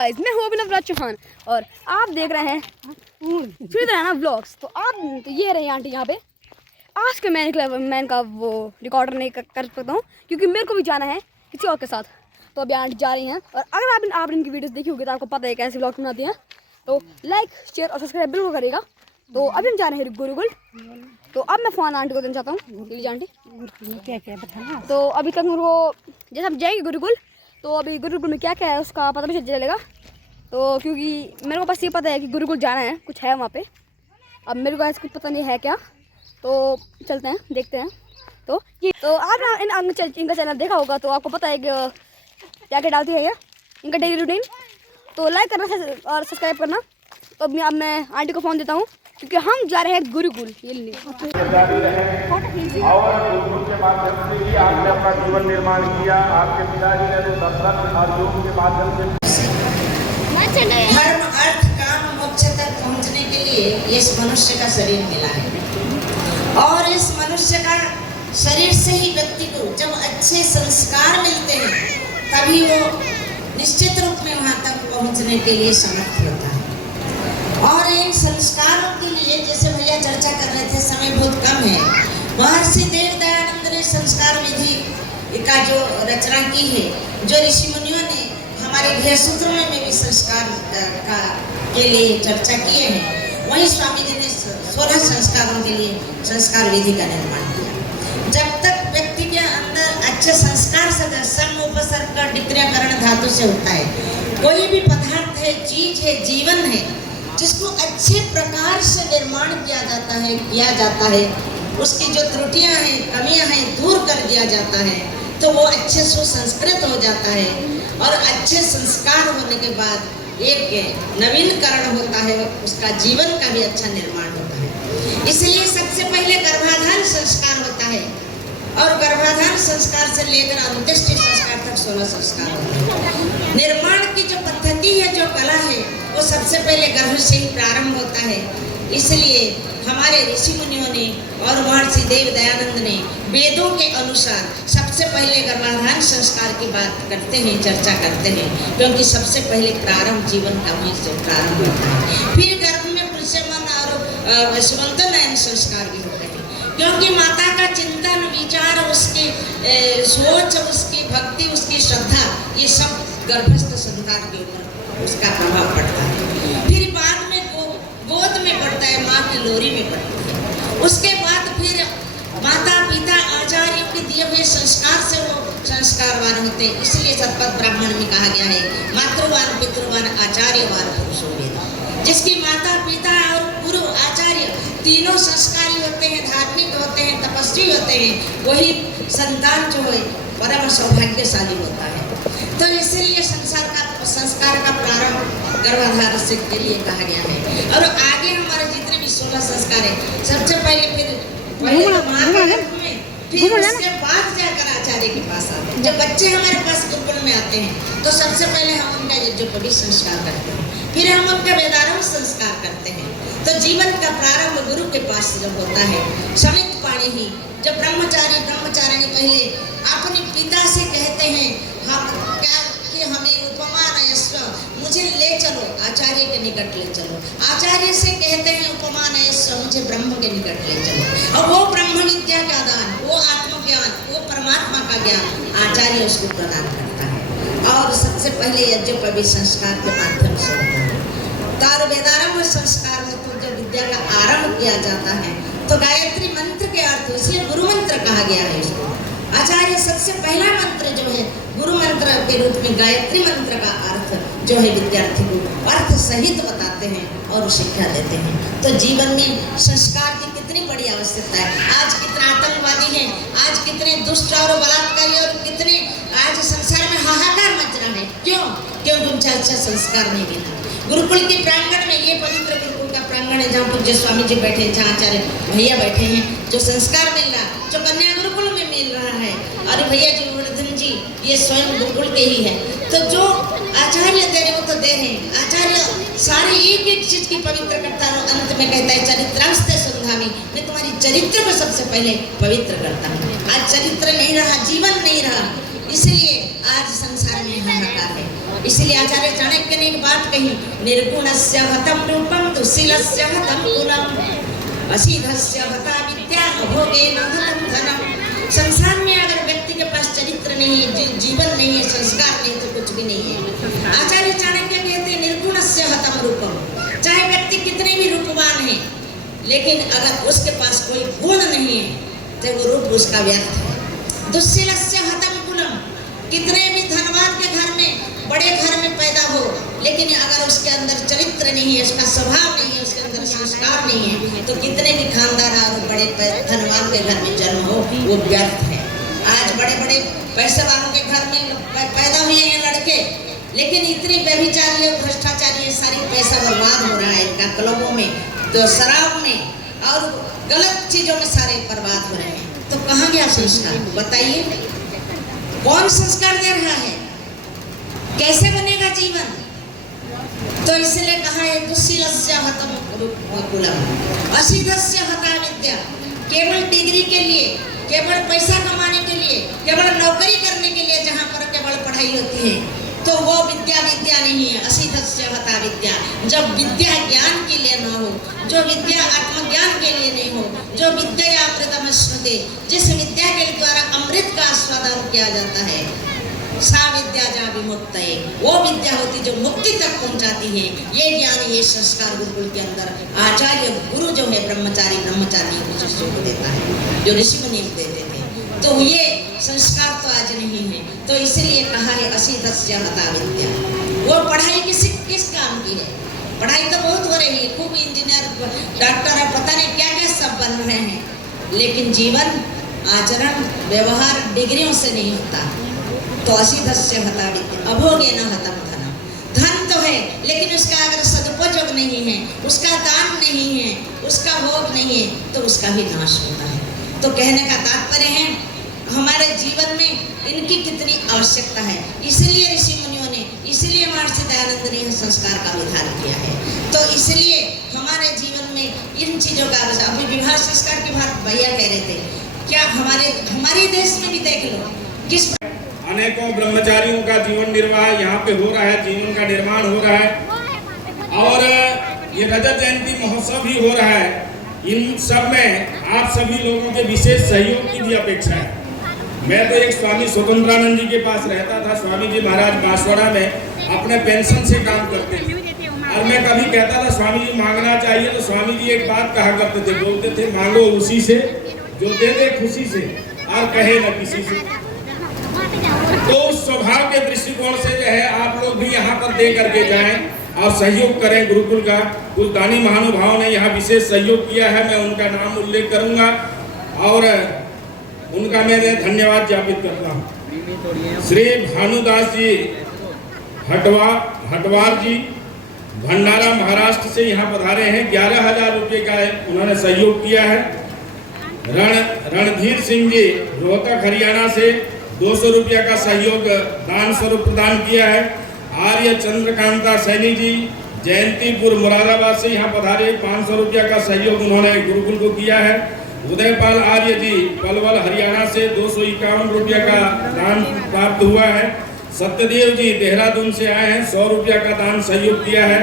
मैं हूँ अभिनव राज चौहान और आप देख रहे हैं सुनीता व्लॉग्स। तो ये रही आंटी यहाँ पे। आज के मैं इनका वो रिकॉर्डर नहीं कर सकता हूँ क्योंकि मेरे को भी जाना है किसी और के साथ। तो अभी आंटी जा रही हैं और अगर आप इनकी वीडियोस देखी होगी तो आपको पता है कैसे व्लॉग बनाती हैं। तो लाइक शेयर और सब्सक्राइब बिल्कुल करेगा। तो अभी हम जा रहे हैं गुरुकुल। तो अब मैं फ़ोन आंटी को देना चाहता हूँ। लीजिए आंटी, क्या क्या बताना। तो अभी तक मेरे को जैसे हम जाएंगे गुरुकुल तो अभी गुरुकुल में क्या क्या है उसका पता भी चलेगा। तो क्योंकि मेरे को बस ये पता है कि गुरुकुल जाना है, कुछ है वहाँ पे। अब मेरे को ऐसा कुछ पता नहीं है क्या। तो चलते हैं, देखते हैं। तो आप इनका चैनल देखा होगा तो आपको पता है कि क्या क्या डालती है ये इनका डेली रूटीन। तो लाइक करना और सब्सक्राइब करना। तो अब मैं आंटी को फ़ोन देता हूँ क्योंकि हम जा रहे हैं गुरुकुल। ये और गुरुकुल के माध्यम से ही आपने अपना जीवन निर्माण किया। आपके पिताजी ने तो दर्शन और योग के माध्यम से धर्म अर्थ काम मोक्ष तक पहुंचने के लिए इस मनुष्य का शरीर मिला है और इस मनुष्य का शरीर से ही व्यक्ति को जब अच्छे संस्कार मिलते हैं तभी वो निश्चित रूप में वहां तक पहुंचने के लिए समर्थ होता है। और इन संस्कारों के लिए जैसे भैया चर्चा कर रहे थे, समय बहुत कम है। महर्षि देव दयानंद ने संस्कार विधि का जो रचना की है, जो ऋषि मुनियों ने हमारे गृह सूत्र में भी संस्कार के लिए चर्चा किए हैं, वहीं स्वामी जी ने 16 संस्कारों के लिए संस्कार विधि का निर्माण किया। जब तक व्यक्ति के अंदर अच्छे संस्कार से सर्व उपसर्ग का डिक्रियाकरण धातु से होता है, कोई भी पदार्थ है, चीज है, जीवन है, जिसको अच्छे प्रकार से निर्माण किया जाता है, उसकी जो त्रुटियां हैं, कमियां हैं, दूर कर दिया जाता है, तो वो अच्छे सुसंस्कृत हो जाता है। और अच्छे संस्कार होने के बाद एक नवीनकरण होता है, उसका जीवन का भी अच्छा निर्माण होता है। इसलिए सबसे पहले गर्भाधान संस्कार होता है और गर्भाधान संस्कार से लेकर अंत्येष्टि संस्कार तक 16 संस्कार होते हैं। निर्माण की जो पद्धति है, जो कला है, वो सबसे पहले गर्भ से ही प्रारंभ होता है। इसलिए हमारे ऋषि मुनियों ने और महर्षि देव दयानंद ने वेदों के अनुसार सबसे पहले गर्भाधान संस्कार की बात करते हैं, चर्चा करते हैं, क्योंकि सबसे पहले प्रारंभ जीवन का वहीं से प्रारंभ होता है। फिर गर्भ में पुंसवन और सुमंतनयन संस्कार भी होते हैं, क्योंकि माता का चिंतन, विचार, उसकी सोच, उसकी भक्ति, उसकी श्रद्धा, ये सब गर्भस्थ संतान के ऊपर उसका प्रभाव पड़ता है। फिर बाद में गोद में पड़ता है, माँ की लोरी में पड़ता है। उसके बाद फिर माता पिता आचार्यों के दिए हुए संस्कार से वो संस्कारवान होते हैं। इसलिए सतपथ ब्राह्मण में कहा गया है, मातृवान, पितृवान, आचार्यवान पुरुषो वेद। जिसकी माता पिता और गुरु आचार्य तीनों संस्कारी होते हैं, धार्मिक होते हैं, तपस्वी होते हैं, वही संतान जो है परम सौभाग्यशाली होता है। तो इसीलिए संस्कार का प्रारंभ गर्भाधान से के लिए कहा गया है। और आगे हमारे जितने भी 16 संस्कार है, सबसे पहले फिर माँ के गर्भ में, फिर उसके बाद जाकर आचार्य के पास आते हैं। जब बच्चे हमारे पास गुरुकुल में आते हैं तो सबसे पहले हम उनका यज्ञोपवीत संस्कार करते हैं, फिर हम उनका वेदारंभ संस्कार करते हैं। तो जीवन का प्रारंभ गुरु के पास जब होता है, समित पाणी ही, जब ब्रह्मचारी ब्रह्मचारिणी पहले अपने पिता से कहते हैं, हम क्या कि हमें उपमानयस्व, मुझे ले चलो, आचार्य के निकट ले चलो। आचार्य से कहते हैं उपमानयस्व, मुझे ब्रह्म के निकट ले चलो। और वो ब्रह्म विद्या का दान, वो आत्मज्ञान, वो परमात्मा का ज्ञान आचार्य उसको प्रदान करता है। और सबसे पहले यज्ञोपवीत संस्कार के माध्यम से होता है। तो वेदारंभ संस्कार में तो जब विद्या का आरंभ किया जाता है तो गायत्री मंत्र के अर्थ, इसलिए गुरु मंत्र कहा गया है इसको। आचार्य सबसे पहला मंत्र जो है गुरु मंत्र के रूप में गायत्री मंत्र का अर्थ जो है विद्यार्थी को अर्थ सहित बताते हैं और शिक्षा देते हैं। तो जीवन में संस्कार की कितनी बड़ी आवश्यकता है। आज कितना आतंकवादी है, आज कितने दुष्ट और बलात्कारी और कितने आज संसार में हाहाकार मच रहा है। क्यों? क्योंकि उनसे अच्छा संस्कार नहीं मिला। गुरुकुल के प्रांगण में, ये पवित्र गुरुकुल का प्रांगण है जहाँ पूज्य स्वामी जी बैठे हैं, जहाँ आचार्य भैया बैठे हैं, जो संस्कार मिल रहा, जो कन्या गुरुकुल में मिल रहा है, और भैया जी वर्धन जी ये स्वयं गुरुकुल के ही है। तो जो आचार्य दे रहे वो तो दे रहे हैं। आचार्य सारी एक एक चीज की पवित्र करता है। अंत में कहता है चरित्रांस्ते सुंधामी, मैं तुम्हारी चरित्र को सबसे पहले पवित्र करता हूँ। आज चरित्र नहीं रहा, जीवन नहीं रहा, इसलिए आज संसार में हाहाकार है। इसलिए आचार्य चाणक्य ने एक बात कही, निर्गुणस्य हतम रूपम दुःशीलस्य हतम कुलम असीधस्य हता विद्या अभोगेन हतम धनम। संसार में अगर व्यक्ति के पास चरित्र नहीं है, जीवन नहीं है, संस्कार नहीं, तो कुछ भी नहीं है। आचार्य चाणक्य कहते हैं निर्गुणस्य हतम रूपम, चाहे व्यक्ति कितने भी रूपवान है, लेकिन अगर उसके पास कोई गुण नहीं है तो वो रूप उसका व्यर्थ है। दुःशीलस्य हतम कुलम, कितने भी धनवान के घर में, बड़े घर में पैदा हो, लेकिन अगर उसके अंदर चरित्र नहीं है, उसका स्वभाव नहीं है, उसके अंदर संस्कार नहीं है, तो कितने भी खानदार और बड़े धनवान के घर में जन्म हो, वो व्यर्थ है। आज बड़े बड़े पैसे वालों के घर में पैदा हुए हैं लड़के, लेकिन इतनी व्यभिचारी और भ्रष्टाचारी सारी पैसा बर्बाद हो रहा है इनका, क्लबों में, तो शराब में और गलत चीजों में सारे बर्बाद हो रहे हैं। तो कहाँ गया संस्कार? बताइए, कौन संस्कार दे रहा है? कैसे बनेगा जीवन? तो इसलिए कहा है दुःशीलस्य हतम कुलम असीधस्य हता विद्या। केवल डिग्री के लिए, केवल पैसा कमाने के लिए, केवल नौकरी करने के लिए जहाँ पर केवल पढ़ाई होती है, तो वो विद्या विद्या नहीं है। असीधस्य हता विद्या, जब विद्या ज्ञान के लिए न हो, जो विद्या आत्मज्ञान के लिए नहीं हो, जो विद्या अमृतम स्मृते, जिस विद्या के द्वारा अमृत का आस्वादन किया जाता है, सा विद्या जा विमुक्त है, वो विद्या होती जो मुक्ति तक पहुंचाती है। ये ज्ञान, ये संस्कार गुरुकुल के अंदर आचार्य गुरु जो है ब्रह्मचारी को शिष्यों को देता है, जो ऋषि मुनि देते थे। तो ये संस्कार तो आज नहीं है, तो इसलिए कहा है असीधस्य हता विद्या। वो पढ़ाई किस काम की है? पढ़ाई तो बहुत हो रही है, खूब इंजीनियर, डॉक्टर, पता नहीं क्या क्या सब बन रहे हैं, लेकिन जीवन, आचरण, व्यवहार डिग्रियों से नहीं होता। तो असीधस्य हता विद्या अभोगेन हतम धनम। धन तो है, लेकिन उसका अगर सदुपयोग नहीं है, उसका दान नहीं है, उसका भोग नहीं है, तो उसका भी नाश होता है। तो कहने का तात्पर्य है, हमारे जीवन में इनकी कितनी आवश्यकता है। इसलिए ऋषि मुनियों ने, इसलिए महर्षि दयानंद ने संस्कार का विधान किया है। तो इसलिए हमारे जीवन में इन चीजों का आवश्यक। अभी विवाह संस्कार की बात भैया कह रहे थे, क्या हमारे देश में भी देख लो, किस अनेकों ब्रह्मचारियों का जीवन निर्वाह यहाँ पे हो रहा है, जीवन का निर्माण हो रहा है, और ये रजत जयंती महोत्सव भी हो रहा है। इन सब में आप सभी लोगों के विशेष सहयोग की भी अपेक्षा है। मैं तो एक स्वामी स्वतंत्रानंद जी के पास रहता था। स्वामी जी महाराज बांसवाड़ा में अपने पेंशन से काम करते थे, और मैं कभी कहता था स्वामी जी मांगना चाहिए, तो स्वामी जी एक बात कहा करते थे, बोलते थे मांगो उसी से जो दे दे खुशी से, और कहे न किसी से। तो उस स्वभाव के दृष्टिकोण से जो है, आप लोग भी यहाँ पर दे करके जाएं और सहयोग करें गुरुकुल का। कुछ दानी महानुभावों ने यहाँ विशेष सहयोग किया है, मैं उनका नाम उल्लेख करूंगा और उनका मैं धन्यवाद ज्ञापित करता हूँ। श्री भानुदास जी हटवार जी भंडारा महाराष्ट्र से यहाँ पधारे हैं। 11,000 रुपये का उन्होंने सहयोग किया है। रणधीर सिंह जी रोहतक हरियाणा से 200 रुपया का सहयोग दान स्वरूप प्रदान किया है। आर्य चंद्रकांता सैनी जी जयंतीपुर मुरादाबाद से यहाँ पधारे, 500 रुपया का सहयोग उन्होंने गुरुकुल को किया है। उदयपाल आर्य जी पलवल हरियाणा से 251 रुपया का दान प्राप्त हुआ है। सत्यदेव जी देहरादून से आए हैं, 100 रुपया का दान सहयोग किया है।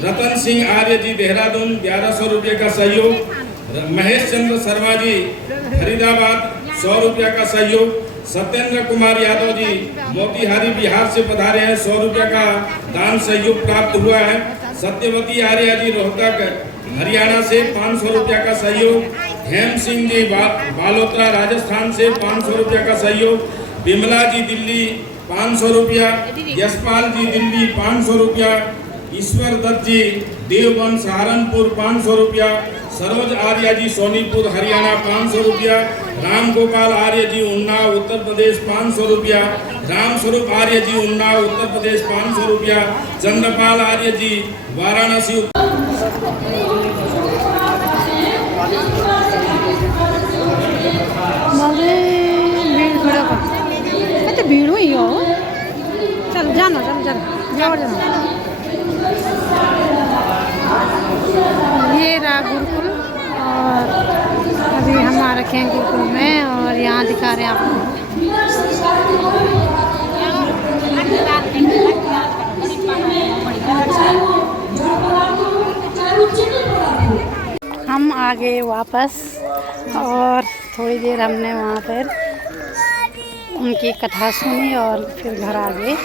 रतन सिंह आर्य जी देहरादून 1100 रुपये का सहयोग। महेश चंद्र शर्मा जी फरीदाबाद 100 रुपया का सहयोग। सत्येंद्र कुमार यादव जी मोतिहारी बिहार से पधारे हैं, 100 रुपया का दान सहयोग प्राप्त हुआ है। सत्यवती आर्य जी रोहतक हरियाणा से 500 रुपया का सहयोग। हेम सिंह जी बालोतरा राजस्थान से 500 रुपया का सहयोग। बिमला जी दिल्ली 500 रुपया। यशपाल जी दिल्ली 500 रुपया। ईश्वर दत्त जी देवबंद सहारनपुर 500 रुपया। सरोज आर्य जी सोनीपुर हरियाणा 500 रुपया। राम गोपाल आर्य जी उन्नाव उत्तर प्रदेश 500 रुपया। राम स्वरूप आर्य जी उन्नाव उत्तर प्रदेश 500 रुपया। चंद्रपाल आर्य जी वाराणसी। भीड़ हुई हो, चल जाना, चल जाना। ये रहा गुरुकुल, और अभी हम आ रखे हैं गुरुकुल में, और यहाँ दिखा रहे हैं आपको। हम आ गए वापस और थोड़ी देर हमने वहाँ पर उनकी कथा सुनी और फिर घर आ गए।